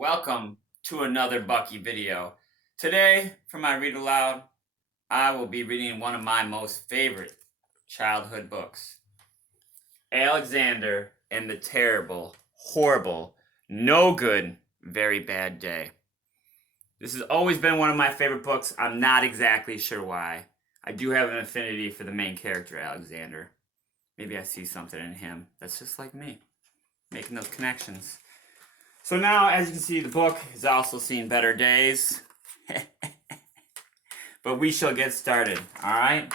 Welcome to another Bucky video. Today, for my read aloud, I will be reading one of my most favorite childhood books, Alexander and the Terrible, Horrible, No Good, Very Bad Day. This has always been one of my favorite books. I'm not exactly sure why. I do have an affinity for the main character, Alexander. Maybe I see something in him that's just like me, making those connections. So now, as you can see, the book has also seen better days. But we shall get started, alright?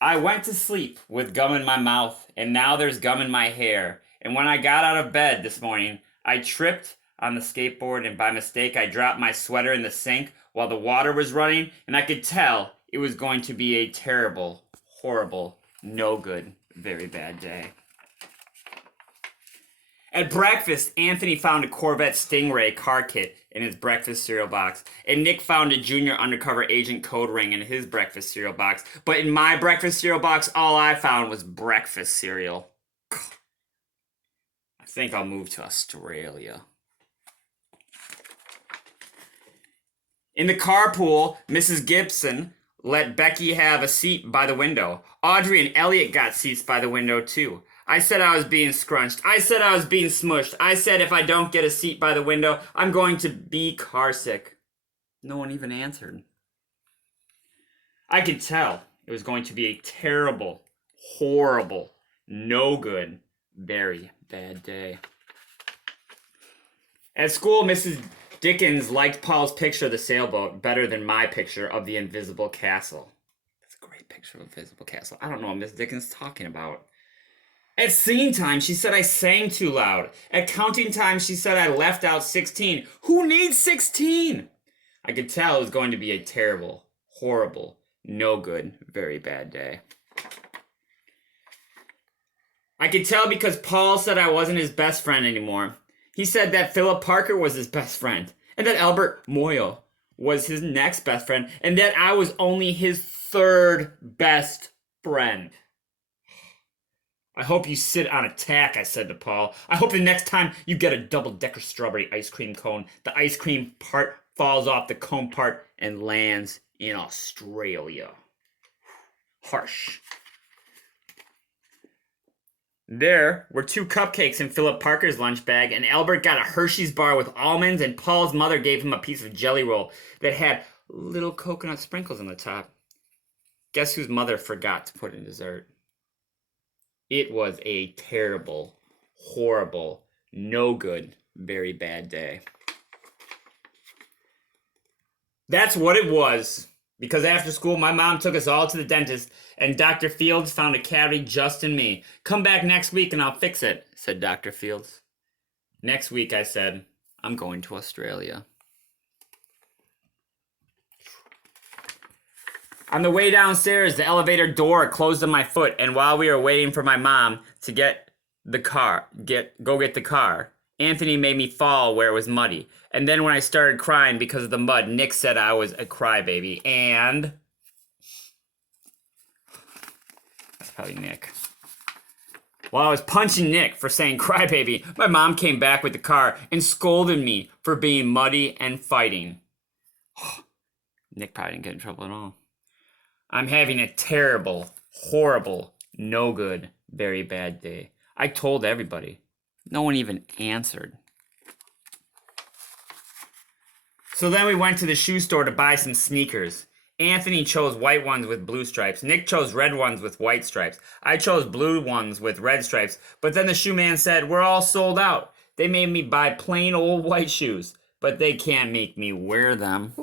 I went to sleep with gum in my mouth, and now there's gum in my hair. And when I got out of bed this morning, I tripped on the skateboard, and by mistake I dropped my sweater in the sink while the water was running, and I could tell it was going to be a terrible, horrible, no good, very bad day. At breakfast, Anthony found a Corvette Stingray car kit in his breakfast cereal box, and Nick found a junior undercover agent code ring in his breakfast cereal box. But in my breakfast cereal box, all I found was breakfast cereal. I think I'll move to Australia. In the carpool, Mrs. Gibson let Becky have a seat by the window. Audrey and Elliot got seats by the window too. I said I was being scrunched. I said I was being smushed. I said if I don't get a seat by the window, I'm going to be car sick. No one even answered. I could tell it was going to be a terrible, horrible, no good, very bad day. At school, Mrs. Dickens liked Paul's picture of the sailboat better than my picture of the invisible castle. That's a great picture of an invisible castle. I don't know what Miss Dickens is talking about. At singing time, she said I sang too loud. At counting time, she said I left out 16. Who needs 16? I could tell it was going to be a terrible, horrible, no good, very bad day. I could tell because Paul said I wasn't his best friend anymore. He said that Philip Parker was his best friend, and that Albert Moyle was his next best friend, and that I was only his third best friend. I hope you sit on a tack, I said to Paul. I hope the next time you get a double-decker strawberry ice cream cone, the ice cream part falls off the cone part and lands in Australia. Harsh. There were 2 cupcakes in Philip Parker's lunch bag, and Albert got a Hershey's bar with almonds, and Paul's mother gave him a piece of jelly roll that had little coconut sprinkles on the top. Guess whose mother forgot to put in dessert? It was a terrible, horrible, no good, very bad day. That's what it was. Because after school, my mom took us all to the dentist, and Dr. Fields found a cavity just in me. Come back next week and I'll fix it, said Dr. Fields. Next week, I said, I'm going to Australia. On the way downstairs, the elevator door closed on my foot, and while we were waiting for my mom to go get the car, Anthony made me fall where it was muddy. And then when I started crying because of the mud, Nick said I was a crybaby, and that's probably Nick. While I was punching Nick for saying crybaby, my mom came back with the car and scolded me for being muddy and fighting. Nick probably didn't get in trouble at all. I'm having a terrible, horrible, no good, very bad day. I told everybody. No one even answered. So then we went to the shoe store to buy some sneakers. Anthony chose white ones with blue stripes. Nick chose red ones with white stripes. I chose blue ones with red stripes. But then the shoe man said, we're all sold out. They made me buy plain old white shoes, but they can't make me wear them.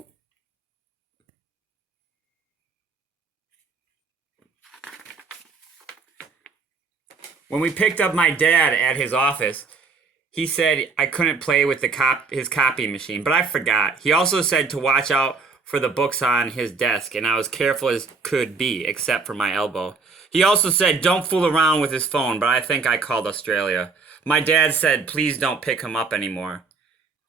When we picked up my dad at his office, he said I couldn't play with his copying machine, but I forgot. He also said to watch out for the books on his desk, and I was careful as could be, except for my elbow. He also said don't fool around with his phone, but I think I called Australia. My dad said please don't pick him up anymore.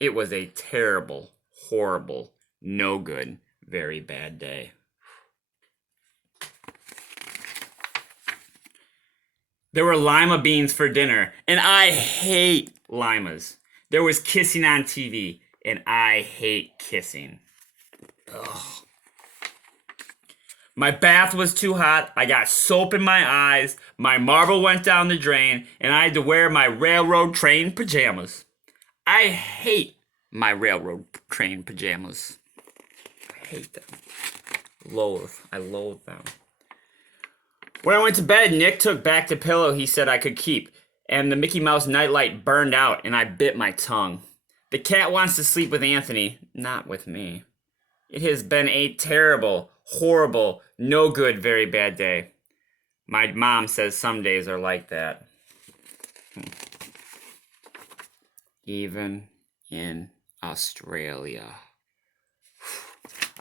It was a terrible, horrible, no good, very bad day. There were lima beans for dinner, and I hate limas. There was kissing on TV, and I hate kissing. Ugh. My bath was too hot, I got soap in my eyes, my marble went down the drain, and I had to wear my railroad train pajamas. I hate my railroad train pajamas. I hate them. I loathe them. When I went to bed, Nick took back the pillow he said I could keep, and the Mickey Mouse nightlight burned out, and I bit my tongue. The cat wants to sleep with Anthony, not with me. It has been a terrible, horrible, no good, very bad day. My mom says some days are like that. Even in Australia.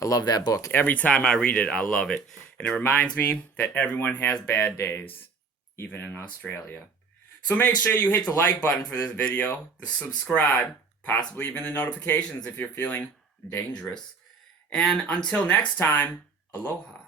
I love that book. Every time I read it, I love it. And it reminds me that everyone has bad days, even in Australia. So make sure you hit the like button for this video, the subscribe, possibly even the notifications if you're feeling dangerous. And until next time, aloha.